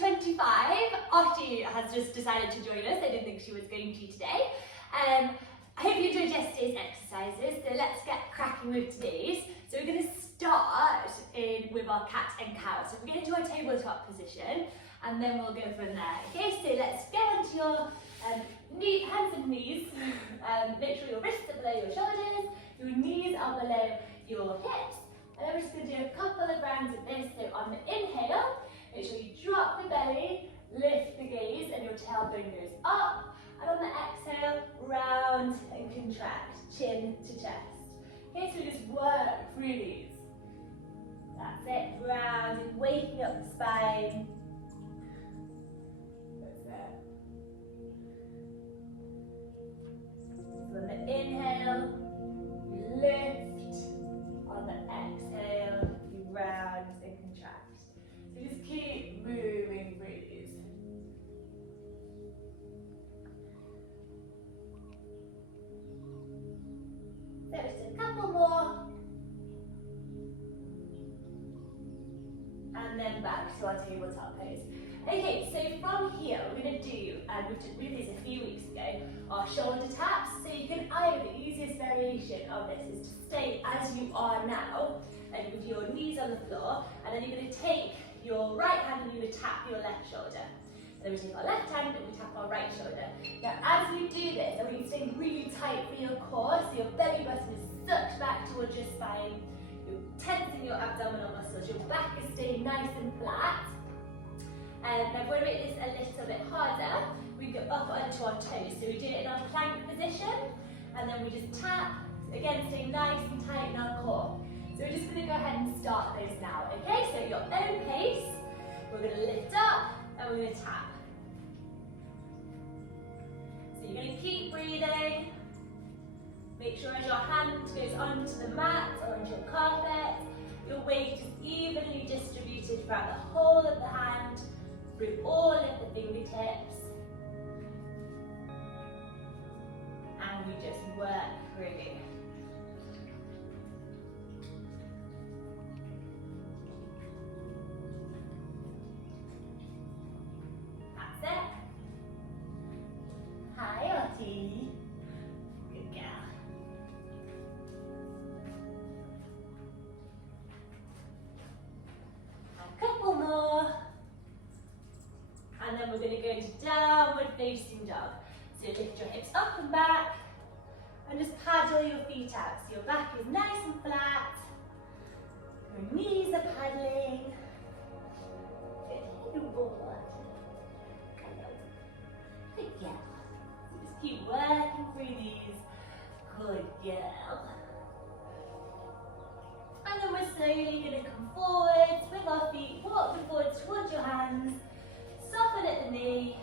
25, Otti has just decided to join us. I didn't think she was going to today. I hope you enjoyed yesterday's exercises, so let's get cracking with today's. So we're going to start with our cat and cow. So we're going to do our tabletop position and then we'll go from there. Okay, so let's go onto your hands and knees. Make sure your wrists are below your shoulders, your knees are below your hips. And then we're just going to do a couple of rounds of this. So on the inhale, make sure you drop the belly, lift the gaze, and your tailbone goes up. And on the exhale, round and contract, chin to chest. Okay, so just work through these. That's it, round and waking up the spine. That's it. So on the inhale, you lift. On the exhale, you round and contract. So just keep moving through these. So just a couple more. And then back to our tabletop pose. Okay, so from here we're going to do, we did this a few weeks ago, our shoulder taps. So you can either, the easiest variation of this is to stay as you are now, and with your knees on the floor, and then you're going to take your right hand and you would tap your left shoulder. And then we take our left hand and we tap our right shoulder. Now as you do this, I want you to stay really tight for your core, so your belly button is sucked back towards your spine, you're tensing your abdominal muscles, your back is staying nice and flat. And now we're going to make this a little bit harder. We go up onto our toes, so we do it in our plank position, and then we just tap, again staying nice and tight in our core. So we're just going to go ahead and start those now, okay? So at your own pace, we're going to lift up and we're going to tap. So you're going to keep breathing. Make sure as your hand goes onto the mat or onto your carpet, your weight is evenly distributed throughout the whole of the hand, through all of the fingertips. And we just work through. That's it. Hi, Otti. Good girl. A couple more. And then we're going to go into downward facing dog. So lift your hips up and back and just paddle your feet out. So your back is nice and flat. Your knees are paddling. Good boy. Good girl. So just keep working through these. Good girl. And then we're slowly going to come forwards with our feet, walk them forwards towards your hands. Soften at the knee,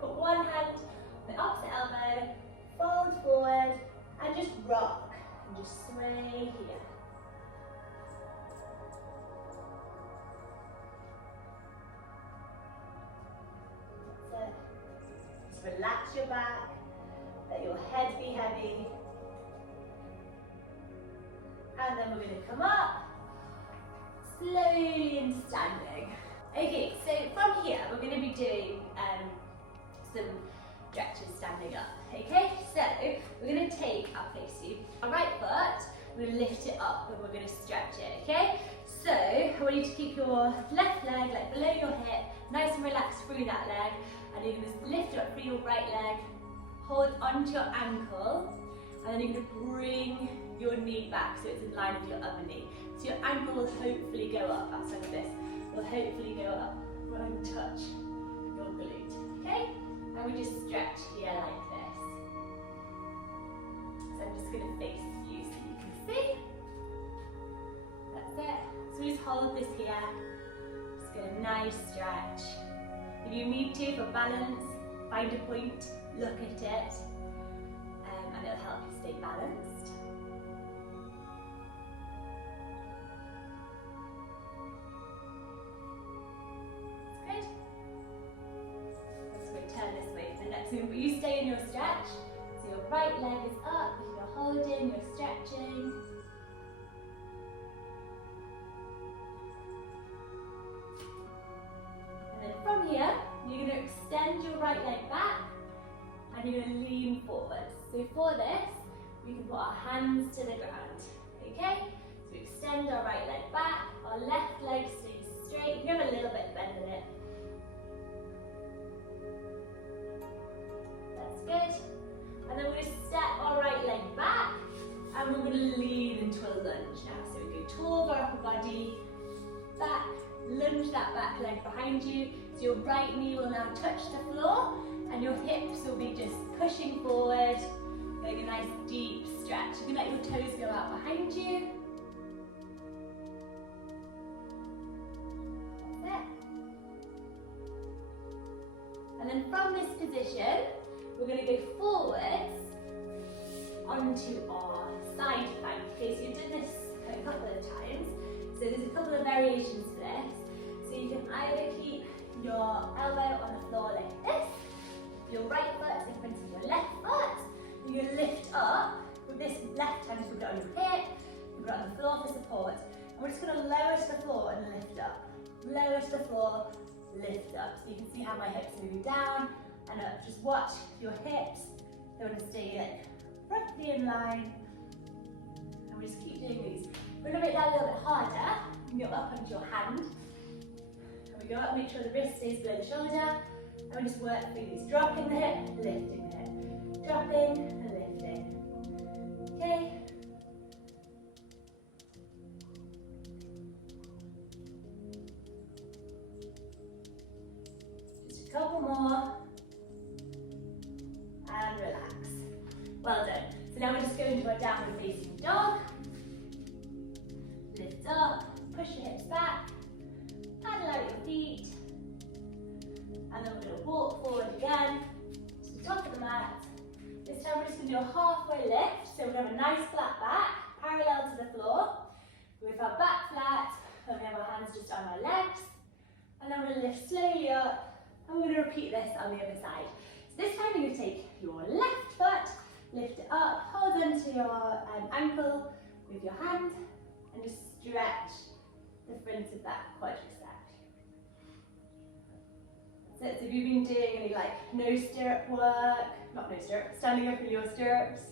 put one hand on the opposite elbow, fold forward, and just rock, and just sway here. That's it. Just relax your back, let your head be heavy. And then we're going to come up, slowly into standing. Okay, so from here we're going to be doing some stretches standing up. Okay, so we're going to take our place to our right foot, we're going to lift it up and we're going to stretch it. Okay, so I want you to keep your left leg like below your hip, nice and relaxed through that leg, and you're going to lift it up through your right leg, hold onto your ankle, and then you're going to bring your knee back so it's in line with your upper knee. So your ankle will hopefully go up outside of this. Will hopefully go up and touch your glute, okay? And we just stretch here like this. So I'm just going to face you so you can see. That's it. So we just hold this here. Just get a nice stretch. If you need to for balance, find a point, look at it, and it'll help you stay balanced. But you stay in your stretch, so your right leg is up, you're holding, you're stretching. And then from here, right leg back and you're going to lean forward. So for this, we can put our hands to the ground, okay? So we extend our right leg back, our left leg stays straight. You can have a little bit bend in it. That's good. And then we're going to step our right leg back and we're going to lean into a lunge now. So we go toward our upper body, back, lunge that back leg behind you. So your right knee will now touch the floor and your hips will be just pushing forward, getting a nice deep stretch. You can let your toes go out behind you. That's it. And then from this position, we're going to go forwards onto our side plank. Okay, so you've done this a couple of times. So there's a couple of variations to this. So you can either keep your elbow on the floor like this, your right foot in front of your left foot. You're going to lift up with this left hand, put it on your hip, put it on the floor for support. And we're just going to lower to the floor and lift up. Lower to the floor, lift up. So you can see how my hips are moving down and up. Just watch your hips. They want to stay like roughly in line. And we just keep doing these. We're going to make that a little bit harder. You can go up onto your hand. And we go up, make sure the wrist stays below the shoulder. And we just work through these. Dropping the hip, lifting the hip. Dropping and lifting. Okay. Just a couple more. And relax. Well done. So now we're just going to our downward facing dog. Lift up, push your hips back, paddle out your feet. And then we're going to walk forward again to the top of the mat. This time we're just going to do a halfway lift. So we're going to have a nice flat back, parallel to the floor. With our back flat, and we have our hands just on our legs. And then we're going to lift slowly up. And we're going to repeat this on the other side. So this time you're going to take your left foot, lift it up, hold onto your ankle with your hand, and just stretch the front of that quadricep. So if you've been doing any like no stirrup work, not no stirrup, standing up in your stirrups,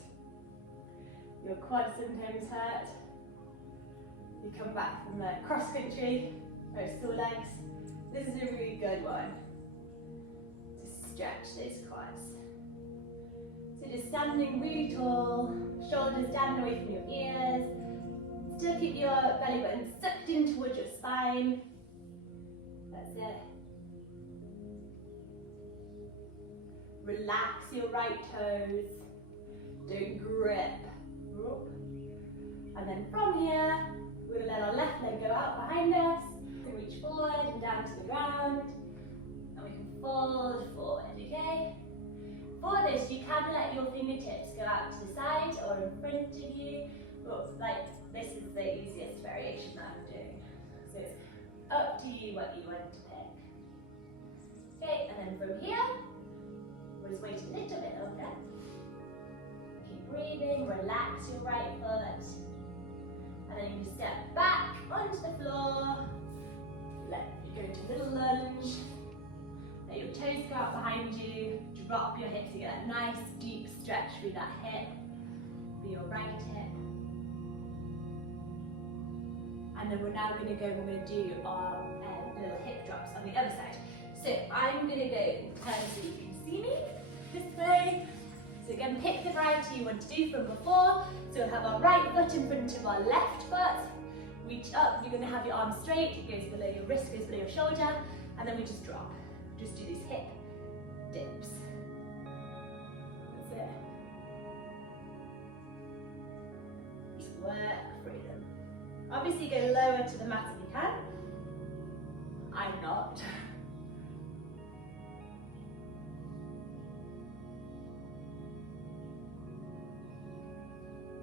your quads sometimes hurt. You come back from the cross country, very sore legs. This is a really good one to stretch those quads. So just standing really tall, shoulders down away from your ears. Still keep your belly button sucked in towards your spine. That's it. Relax your right toes. Don't grip. And then from here, we're going to let our left leg go out behind us. We can reach forward and down to the ground. And we can fold forward, okay? For this, you can let your fingertips go out to the side or in front of you. But like, this is the easiest variation that I'm doing. So it's up to you what you want to pick. Okay, and then from here, we'll just wait a little bit longer. Keep breathing, relax your right foot. And then you can step back onto the floor. Let you go to a little lunge. Let your toes go out behind you. Drop your hips to get that nice deep stretch through that hip, through your right hip. And then we're now going to go, we're going to do our little hip drops on the other side. So I'm going to go turn so you can see me this way. So again, pick the variety you want to do from before. So we'll have our right foot in front of our left foot. Reach up, you're going to have your arms straight, it goes below your wrist, goes below your shoulder, and then we just drop. Just do these hip dips. That's it. Just work through them. Obviously go lower to the mat if you can. I'm not.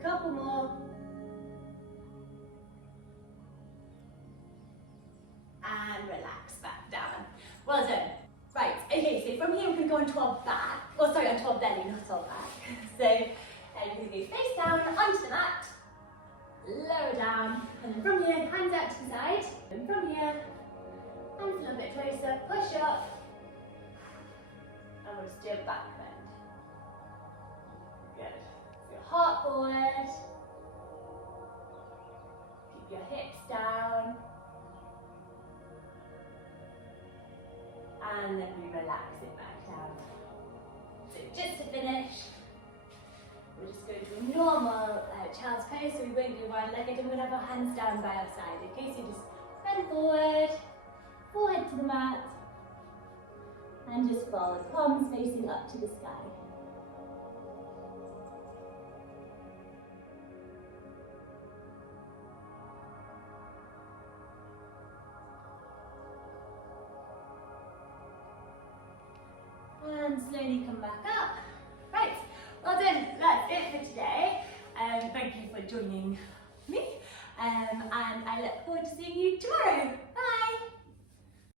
Couple more. And relax back down. Well done. Right, okay, so from here we're going to go onto our back. Oh, sorry, onto our belly, not our back. So you're going to go face down onto the mat, lower down, and then from here, hands out to the side. And from here, hands a little bit closer, push up, and we'll just do a back bend. Good. So your heart forward. Keep your hips down. And then we relax it back down. So just to finish, we'll just go to a normal child's pose, so we won't do wide-legged, and we'll have our hands down by our side, okay? So just bend forward, forehead to the mat, and just forward, palms facing up to the sky. And slowly come back up. Right, well done, that's it for today. Thank you for joining me, and I look forward to seeing you tomorrow.